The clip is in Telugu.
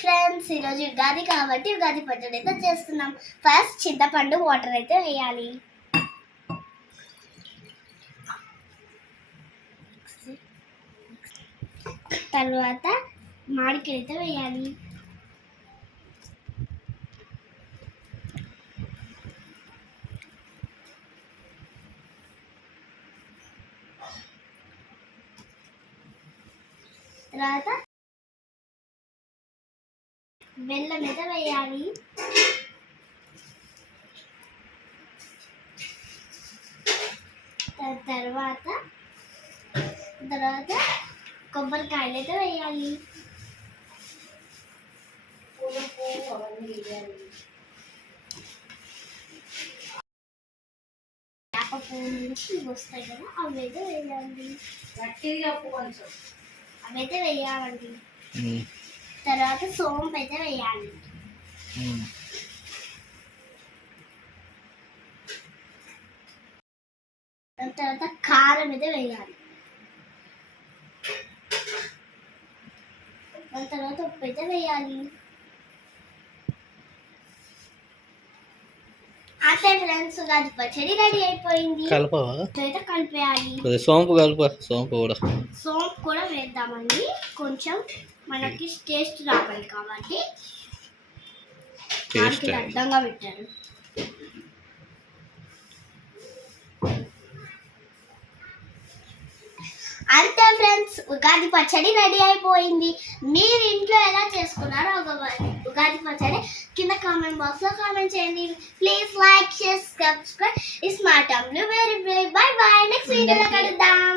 ఫ్రెండ్స్ ఈరోజు ఉగాది కాబట్టి ఉగాది పచ్చడి అయితే చేస్తున్నాం. ఫస్ట్ చింతపండు వాటర్ అయితే వేయాలి. తర్వాత మామిడికాయ అయితే వేయాలి. తర్వాత బెల్లం అయితే వేయాలి. తర్వాత తర్వాత కొబ్బరికాయలు అయితే వేయాలి వస్తాయి కదా అవి అయితే వేయాలి అవి అయితే వేయాలండి. తర్వాత సోంపు అయితే వేయాలి. తర్వాత కారం అయితే వేయాలి. దాని తర్వాత ఉప్పు అయితే వేయాలి. అంతే ఫ్రెండ్స్ అది పచ్చడి రెడీ అయిపోయింది. కలపవా? అయితే కలిపేయాలి. కొద్దిగా సోంపు కలుప సోంపు కూడా. సోంపు కూడా వేద్దామండి. కొంచెం మనకి టేస్ట్ రావాలి కాబట్టి. దానికి అడ్డంగా పెట్టారు. అంతే ఫ్రెండ్స్ ఉగాది పచ్చడి రెడీ అయిపోయింది. మీరు ఇంట్లో ఎలా చేసుకున్నారో ఒక ఉగాది పచ్చడి కింద కామెంట్ బాక్స్లో కామెంట్ చేయండి. ప్లీజ్ లైక్ షేర్ సబ్స్క్రైబ్ ఈ smart very bye bye next వీడియోలో కలుద్దాం.